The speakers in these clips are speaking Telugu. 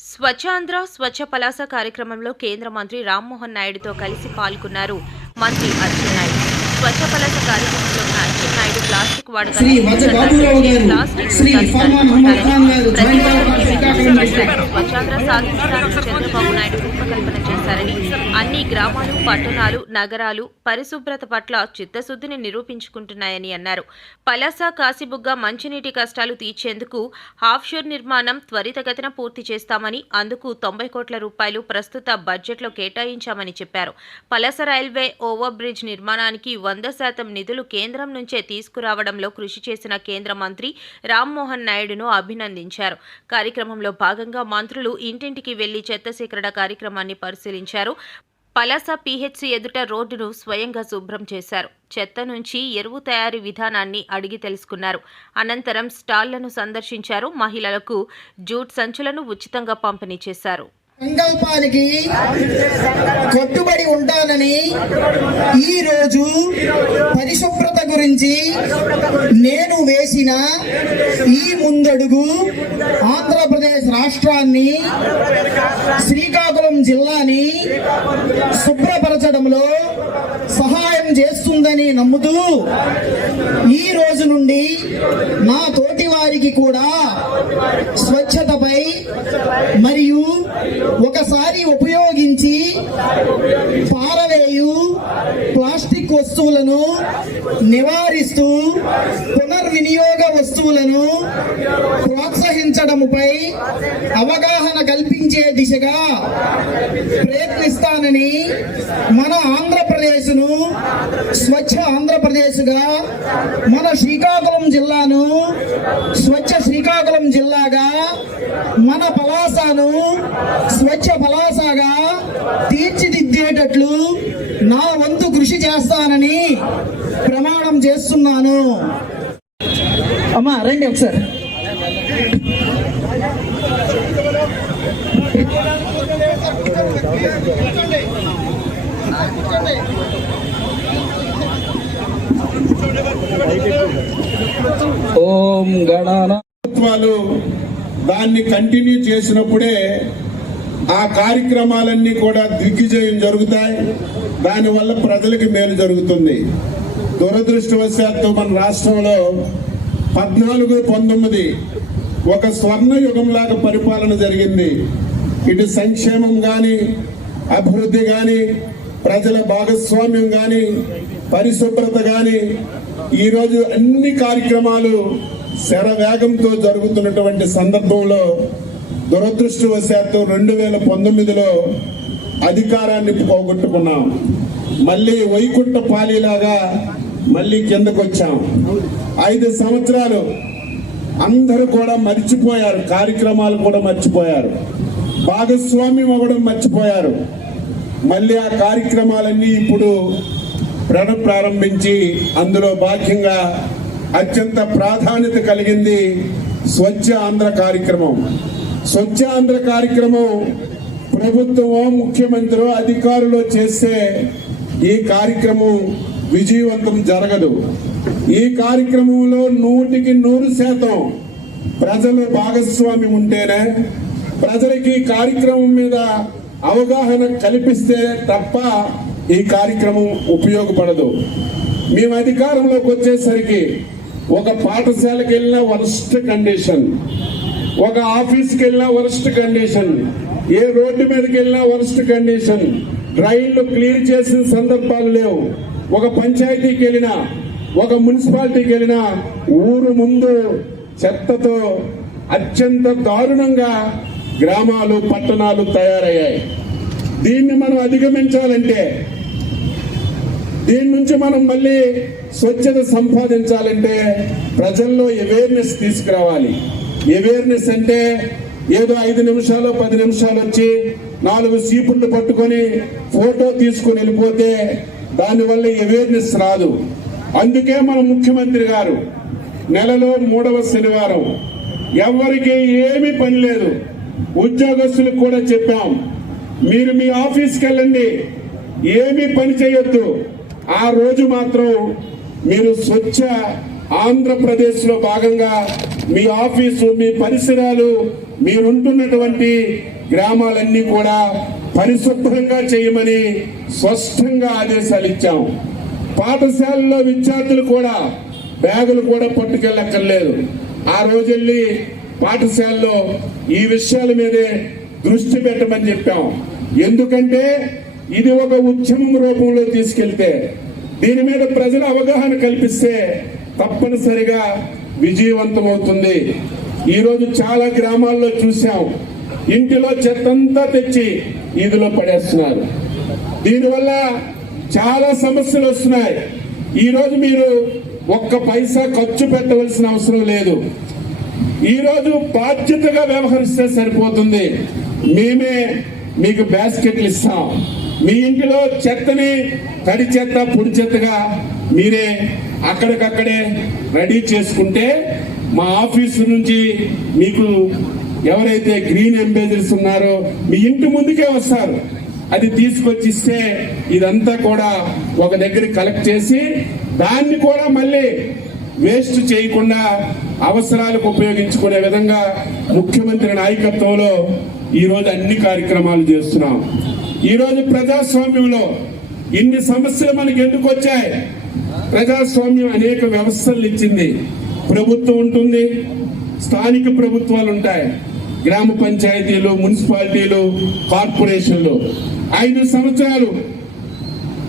స్వచ్ఛాంధ్ర స్వచ్ఛ పలాస కార్యక్రమంలో కేంద్ర మంత్రి రామ్మోహన్ నాయుడుతో కలిసి పాల్గొన్నారు మంత్రి అచ్చెన్నాయుడు. స్వచ్ఛ పలాస కార్యక్రమంలో అచ్చెన్నాయుడు ప్లాస్టిక్ చంద్రబాబు నాయుడు రూపకల్పన చేశారని అన్ని గ్రామాలు పట్టణాలు నగరాలు పరిశుభ్రత పట్ల చిత్తశుద్ధిని నిరూపించుకుంటున్నాయని అన్నారు. పలాస కాశీబుగ్గ మంచినీటి కష్టాలు తీర్చేందుకు హాఫ్షోర్ నిర్మాణం త్వరితగతిన పూర్తి చేస్తామని అందుకు తొంభై కోట్ల రూపాయలు ప్రస్తుత బడ్జెట్లో కేటాయించామని చెప్పారు. పలాస రైల్వే ఓవర్ బ్రిడ్జ్ నిర్మాణానికి వంద శాతం నిధులు కేంద్రం నుంచే తీసుకురావడంలో కృషి చేసిన కేంద్ర మంత్రి రామ్మోహన్ నాయుడును అభినందించారు. కార్యక్రమంలో భాగంగా మంత్రులు ఇంటింటికి వెళ్ళి చెత్త సేకరణ కార్యక్రమాన్ని పరిశీలించారు. పలాస పీహెచ్సి ఎదుట రోడ్డును స్వయంగా శుభ్రం చేశారు. చెత్త నుంచి ఎరువు తయారీ విధానాన్ని అడిగి తెలుసుకున్నారు. అనంతరం స్టాళ్ళను సందర్శించారు. మహిళలకు జూట్ సంచులను ఉచితంగా పంపిణీ చేశారు. సంకల్పానికి కట్టుబడి ఉంటానని ఈ రోజు పరిశుభ్రత గురించి నేను వేసిన ఈ ముందడుగు ఆంధ్రప్రదేశ్ రాష్ట్రాన్ని శ్రీకాకుళం జిల్లాని శుభ్రపరచడంలో సహాయం చేస్తుందని నమ్ముతూ ఈ రోజు నుండి నా తోటి వారికి కూడా స్వచ్ఛతపై మరియు ఒకసారి ఉపయోగించి పారవేయు ప్లాస్టిక్ వస్తువులను నివారిస్తూ పునర్వినియోగ వస్తువులను ప్రోత్సహించడముపై అవగాహన కల్పించే దిశగా ప్రయత్నిస్తానని మన జిల్లాను స్వచ్ఛ ఆంధ్రప్రదేశ్గా మన శ్రీకాకుళం జిల్లాను స్వచ్ఛ శ్రీకాకుళం జిల్లాగా మన పలాసను స్వచ్ఛ పలాసగా తీర్చిదిద్దేటట్లు నా వంతు కృషి చేస్తానని ప్రమాణం చేస్తున్నాను. అమ్మా రండి ఒకసారి. ఓం గణాన. ప్రభుత్వాలు దాన్ని కంటిన్యూ చేసినప్పుడే ఆ కార్యక్రమాలన్నీ కూడా దిగ్విజయం జరుగుతాయి. దానివల్ల ప్రజలకి మేలు జరుగుతుంది. దురదృష్టవశాత్తు మన రాష్ట్రంలో పద్నాలుగు పంతొమ్మిది ఒక స్వర్ణ యుగంలాగా పరిపాలన జరిగింది. ఇటు సంక్షేమం కానీ అభివృద్ధి కానీ ప్రజల భాగస్వామ్యం కానీ పరిశుభ్రత కానీ ఈరోజు అన్ని కార్యక్రమాలు శరవేగంతో జరుగుతున్నటువంటి సందర్భంలో దురదృష్టవశాత్తు రెండు వేల పంతొమ్మిదిలో అధికారాన్ని పోగొట్టుకున్నాం. మళ్ళీ వైకుంఠ పాలీలాగా మళ్ళీ కిందకు వచ్చాం ఐదు సంవత్సరాలు అందరూ కూడా మర్చిపోయారు కార్యక్రమాలు కూడా మర్చిపోయారు. భాగస్వామ్యం అవ్వడం మర్చిపోయారు. మళ్ళీ ఆ కార్యక్రమాలన్నీ ఇప్పుడు ప్రారంభించి అందులో భాగ్యంగా అత్యంత ప్రాధాన్యత కలిగింది స్వచ్ఛ ఆంధ్ర కార్యక్రమం. స్వచ్ఛ ఆంధ్ర కార్యక్రమం ప్రభుత్వమో ముఖ్యమంత్రి అధికారులు చేస్తే ఈ కార్యక్రమం విజయవంతం జరగదు. ఈ కార్యక్రమంలో నూటికి నూరు శాతం ప్రజలు భాగస్వామ్యం ఉంటేనే ప్రజలకి కార్యక్రమం మీద అవగాహన కల్పిస్తే తప్ప ఈ కార్యక్రమం ఉపయోగపడదు. మేము అధికారంలోకి వచ్చేసరికి ఒక పాఠశాలకు వెళ్ళిన వరస్ట్ కండిషన్. ఒక ఆఫీస్కి వెళ్ళిన వరస్ట్ కండిషన్. ఏ రోడ్డు మీదకి వెళ్ళినా వరస్ట్ కండిషన్. రైళ్ళు క్లీన్ చేసిన సందర్భాలు లేవు. ఒక పంచాయతీకి వెళ్ళినా ఒక మున్సిపాలిటీకి వెళ్ళినా ఊరు ముందు చెత్తతో అత్యంత దారుణంగా గ్రామాలు పట్టణాలు తయారయ్యాయి. దీన్ని మనం అధిగమించాలంటే దీని నుంచి మనం మళ్ళీ స్వచ్ఛత సంపాదించాలంటే ప్రజల్లో అవేర్నెస్ తీసుకురావాలి. అవేర్నెస్ అంటే ఏదో ఐదు నిమిషాలు పది నిమిషాలు వచ్చి నాలుగు సీపుళ్ళు పట్టుకొని ఫోటో తీసుకొని వెళ్ళిపోతే దానివల్ల అవేర్నెస్ రాదు. అందుకే మన ముఖ్యమంత్రి గారు నెలలో మూడవ శనివారం ఎవరికి ఏమీ పని లేదు. ఉద్యోగస్తులకు కూడా చెప్పాం. మీరు మీ ఆఫీస్కి వెళ్ళండి. ఏమీ పని చేయొద్దు. ఆ రోజు మాత్రం మీరు స్వచ్ఛ ఆంధ్రప్రదేశ్లో భాగంగా మీ ఆఫీసు మీ పరిసరాలు మీరుంటున్నటువంటి గ్రామాలన్నీ కూడా పరిశుభ్రంగా చేయమని స్పష్టంగా ఆదేశాలు ఇచ్చాం. పాఠశాలలో విద్యార్థులు కూడా బ్యాగులు కూడా పట్టుకెళ్ళక్కర్లేదు. ఆ రోజు వెళ్ళి పాఠశాలలో ఈ విషయాల మీదే దృష్టి పెట్టమని చెప్పాం. ఎందుకంటే ఇది ఒక ఉద్యమం రూపంలో తీసుకెళ్తే దీని మీద ప్రజల అవగాహన కల్పిస్తే తప్పనిసరిగా విజయవంతమవుతుంది. ఈరోజు చాలా గ్రామాల్లో చూసాం ఇంటిలో చెత్తంతా తెచ్చి ఈదిలో పడేస్తున్నారు. దీనివల్ల చాలా సమస్యలు వస్తున్నాయి. ఈరోజు మీరు ఒక్క పైసా ఖర్చు పెట్టవలసిన అవసరం లేదు. ఈరోజు బాధ్యతగా వ్యవహరిస్తే సరిపోతుంది. మేమే మీకు బాస్కెట్లు ఇస్తాం. మీ ఇంటిలో చెత్తని తడి చెత్త పొడి చెత్తగా మీరే అక్కడికక్కడే రెడీ చేసుకుంటే మా ఆఫీసు నుంచి మీకు ఎవరైతే గ్రీన్ ఎంబేజర్స్ ఉన్నారో మీ ఇంటి ముందుకే వస్తారు. అది తీసుకొచ్చి ఇస్తే ఇదంతా కూడా ఒక దగ్గర కలెక్ట్ చేసి దాన్ని కూడా మళ్ళీ వేస్ట్ చేయకుండా అవసరాలకు ఉపయోగించుకునే విధంగా ముఖ్యమంత్రి నాయకత్వంలో ఈరోజు అన్ని కార్యక్రమాలు చేస్తున్నాం. ఈరోజు ప్రజాస్వామ్యంలో ఇన్ని సమస్యలు మనకి ఎందుకు వచ్చాయి? ప్రజాస్వామ్యం అనేక వ్యవస్థలు ఇచ్చింది. ప్రభుత్వం ఉంటుంది స్థానిక ప్రభుత్వాలు ఉంటాయి. గ్రామ పంచాయతీలు మున్సిపాలిటీలు కార్పొరేషన్లు. ఐదు సంవత్సరాలు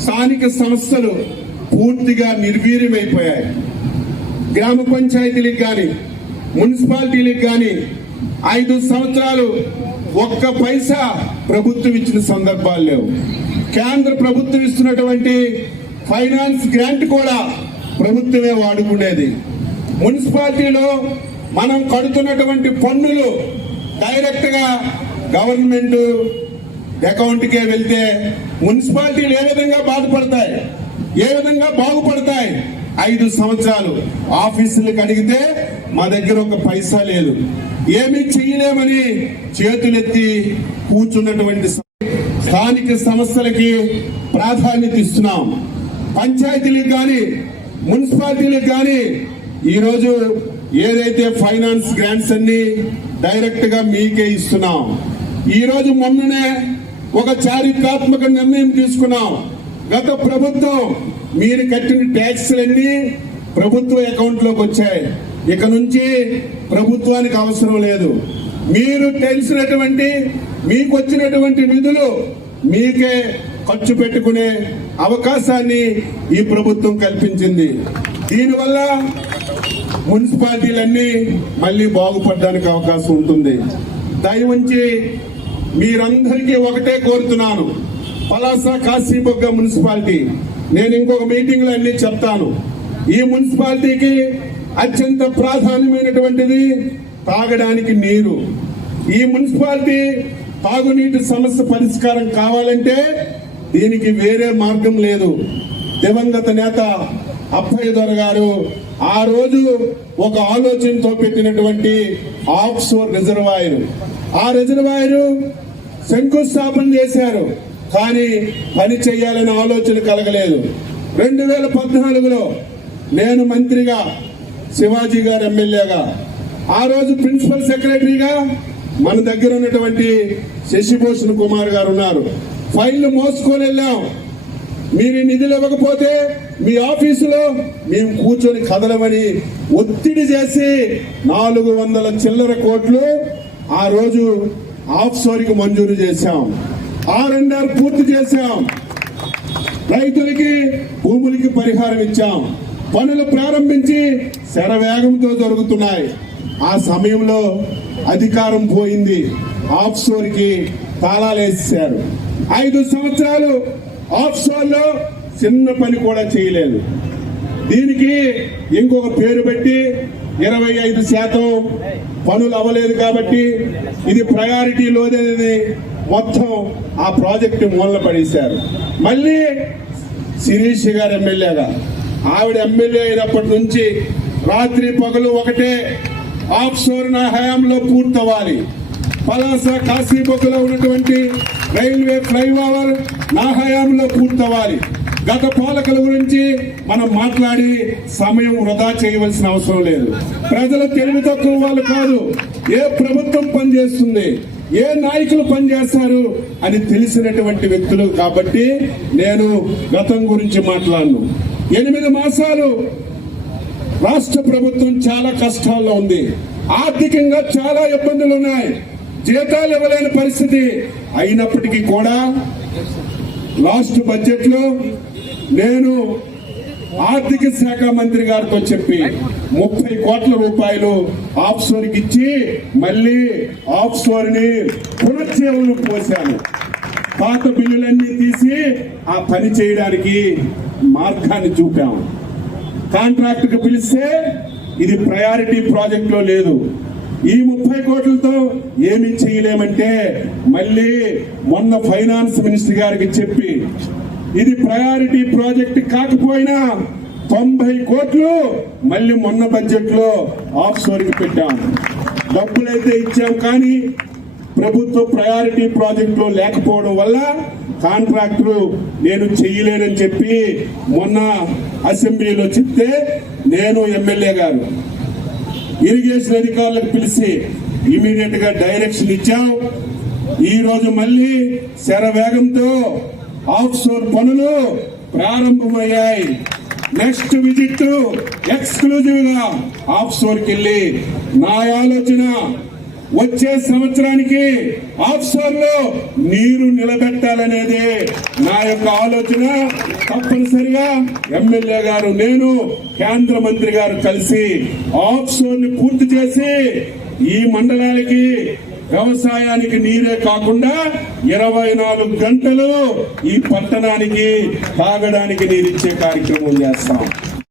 స్థానిక సంస్థలు పూర్తిగా నిర్వీర్యమైపోయాయి. గ్రామ పంచాయతీలకు కానీ మున్సిపాలిటీలకు కానీ ఐదు సంవత్సరాలు ఒక్క పైసా ప్రభుత్వం ఇచ్చిన సందర్భాలు లేవు. కేంద్ర ప్రభుత్వం ఇస్తున్నటువంటి ఫైనాన్స్ గ్రాంట్ కూడా ప్రభుత్వమే వాడుకునేది. మున్సిపాలిటీలో మనం కడుతున్నటువంటి పన్నులు డైరెక్ట్గా గవర్నమెంట్ అకౌంట్కే వెళ్తే మున్సిపాలిటీలు ఏ విధంగా బాధపడతాయి ఏ విధంగా బాగుపడతాయి ఐదు సంవత్సరాలు ఆఫీసులకు అడిగితే మా దగ్గర ఒక పైసా లేదు. ఏమి చేయలేమని చేతులెత్తి కూర్చున్నటువంటి స్థానిక సంస్థలకి ప్రాధాన్యత ఇస్తున్నాం. పంచాయతీలకు కానీ మున్సిపాలిటీలకు కానీ ఈరోజు ఏదైతే ఫైనాన్స్ గ్రాంట్స్ అన్ని డైరెక్ట్గా మీకే ఇస్తున్నాం. ఈరోజు మొన్ననే ఒక చారిత్రాత్మక నిర్ణయం తీసుకున్నాం. గత ప్రభుత్వం మీరు కట్టిన ట్యాక్స్లన్నీ ప్రభుత్వ అకౌంట్లోకి వచ్చాయి. ఇక నుంచి ప్రభుత్వానికి అవసరం లేదు. మీరు తెలిసినటువంటి మీకు వచ్చినటువంటి నిధులు మీకే ఖర్చు పెట్టుకునే అవకాశాన్ని ఈ ప్రభుత్వం కల్పించింది. దీనివల్ల మున్సిపాలిటీలన్నీ మళ్ళీ బాగుపడడానికి అవకాశం ఉంటుంది. దయవుంచి మీరందరికీ ఒకటే కోరుతున్నాను. పలాస కాశీబొగ్గ మున్సిపాలిటీ. నేను ఇంకొక మీటింగ్లో అన్ని చెప్తాను. ఈ మున్సిపాలిటీకి అత్యంత ప్రాధాన్యమైనటువంటిది తాగడానికి నీరు. ఈ మున్సిపాలిటీ తాగునీటి సమస్య పరిష్కారం కావాలంటే దీనికి వేరే మార్గం లేదు. దివంగత నేత అప్పయ్య దొర గారు ఆ రోజు ఒక ఆలోచనతో పెట్టినటువంటి ఆఫ్షోర్ రిజర్వాయర్. ఆ రిజర్వాయర్ శంకుస్థాపన చేశారు. కానీ పని చేయాలనే ఆలోచన కలగలేదు. రెండు వేల పద్నాలుగులో నేను మంత్రిగా శివాజీ గారు ఎమ్మెల్యేగా. ఆ రోజు ప్రిన్సిపల్ సెక్రటరీగా మన దగ్గర ఉన్నటువంటి శశిభూషణ్ కుమార్ గారు ఉన్నారు. ఫైల్ మోసుకొని వెళ్ళాం. మీరు నిధులు ఇవ్వకపోతే మీ ఆఫీసులో మేము కూర్చొని కదలమని ఒత్తిడి చేసి నాలుగు వందల చిల్లర కోట్లు ఆ రోజు ఆఫ్ షోర్కి మంజూరు చేశాం. ఆర్ఎన్ఆర్ పూర్తి చేశాం. రైతులకి భూములకి పరిహారం ఇచ్చాం. పనులు ప్రారంభించి శరవేగంతో జరుగుతున్నాయి. ఆ సమయంలో అధికారం పోయింది. ఆఫ్కి తాళాలు ఐదు సంవత్సరాలు ఆఫ్లో చిన్న పని కూడా చేయలేదు. దీనికి ఇంకొక పేరు పెట్టి ఇరవై ఐదు శాతం పనులు అవ్వలేదు కాబట్టి ఇది ప్రయారిటీ లోనేది మొత్తం ఆ ప్రాజెక్టు మూలన పడేశారు. మళ్ళీ శిరీష్ గారు ఎమ్మెల్యేగా. ఆవిడ ఎమ్మెల్యే అయినప్పటి నుంచి రాత్రి పగలు ఒకటే ఆఫ్షోర్ నా హయాంలో పూర్తవ్వాలి. పలాస కాశీబొక్కలో ఉన్నటువంటి రైల్వే ఫ్లైఓవర్ నా హయాంలో పూర్తవ్వాలి. గత పాలకుల గురించి మనం మాట్లాడి సమయం వృధా చేయవలసిన అవసరం లేదు. ప్రజలు తెలివి తక్కువ వాళ్ళు కాదు. ఏ ప్రభుత్వం పనిచేస్తుంది? ఏ నాయకులు పనిచేస్తారు అని తెలిసినటువంటి వ్యక్తులు కాబట్టి నేను గతం గురించి మాట్లాడను. ఎనిమిది మాసాలు రాష్ట్ర ప్రభుత్వం చాలా కష్టాల్లో ఉంది. ఆర్థికంగా చాలా ఇబ్బందులు ఉన్నాయి. జీతాలు ఇవ్వలేని పరిస్థితి అయినప్పటికీ కూడా లాస్ట్ బడ్జెట్లో నేను ఆర్థిక శాఖ మంత్రి గారితో చెప్పి ముప్పై కోట్ల రూపాయలు ఆఫ్కి ఇచ్చి మళ్ళీ ఆఫ్ని పునర్జీవనం పోశాను. పాత బిల్లులన్నీ తీసి ఆ పని చేయడానికి మార్గాన్ని చూపాము కాంట్రాక్ట్కు పిలిస్తే ఇది ప్రయారిటీ ప్రాజెక్ట్లో లేదు. ఈ ముప్పై కోట్లతో ఏమి చేయలేమంటే మళ్ళీ మొన్న ఫైనాన్స్ మినిస్టర్ గారికి చెప్పి ఇది ప్రయారిటీ ప్రాజెక్ట్ కాకపోయినా తొంభై కోట్లు మళ్ళీ మొన్న బడ్జెట్లో ఆఫ్కి పెట్టాం. డబ్బులైతే ఇచ్చాం కానీ ప్రభుత్వ ప్రయారిటీ ప్రాజెక్టులో లేకపోవడం వల్ల కాంట్రాక్టు నేను చెయ్యలేనని చెప్పి మొన్న అసెంబ్లీలో చెప్తే నేను ఎమ్మెల్యే గారు ఇరిగేషన్ అధికారులకు పిలిచి ఇమీడియట్గా డైరెక్షన్ ఇచ్చాం. ఈరోజు మళ్ళీ శరవేగంతో ఆఫ్షోర్ పనులు ప్రారంభమయ్యాయి. నెక్స్ట్ విజిట్ ఎక్స్క్లూజివ్గా ఆఫ్షోర్కి వెళ్ళి నా ఆలోచన వచ్చే సంవత్సరానికి ఆఫ్షోర్లో నీరు నిలబెట్టాలనేది నా యొక్క ఆలోచన. తప్పనిసరిగా ఎమ్మెల్యే గారు నేను కేంద్ర మంత్రి గారు కలిసి ఆఫ్షోర్ని పూర్తి చేసి ఈ మండలానికి వ్యవసాయానికి నీరే కాకుండా ఇరవై నాలుగు గంటలు ఈ పట్టణానికి తాగడానికి నీరిచ్చే కార్యక్రమం చేస్తాం.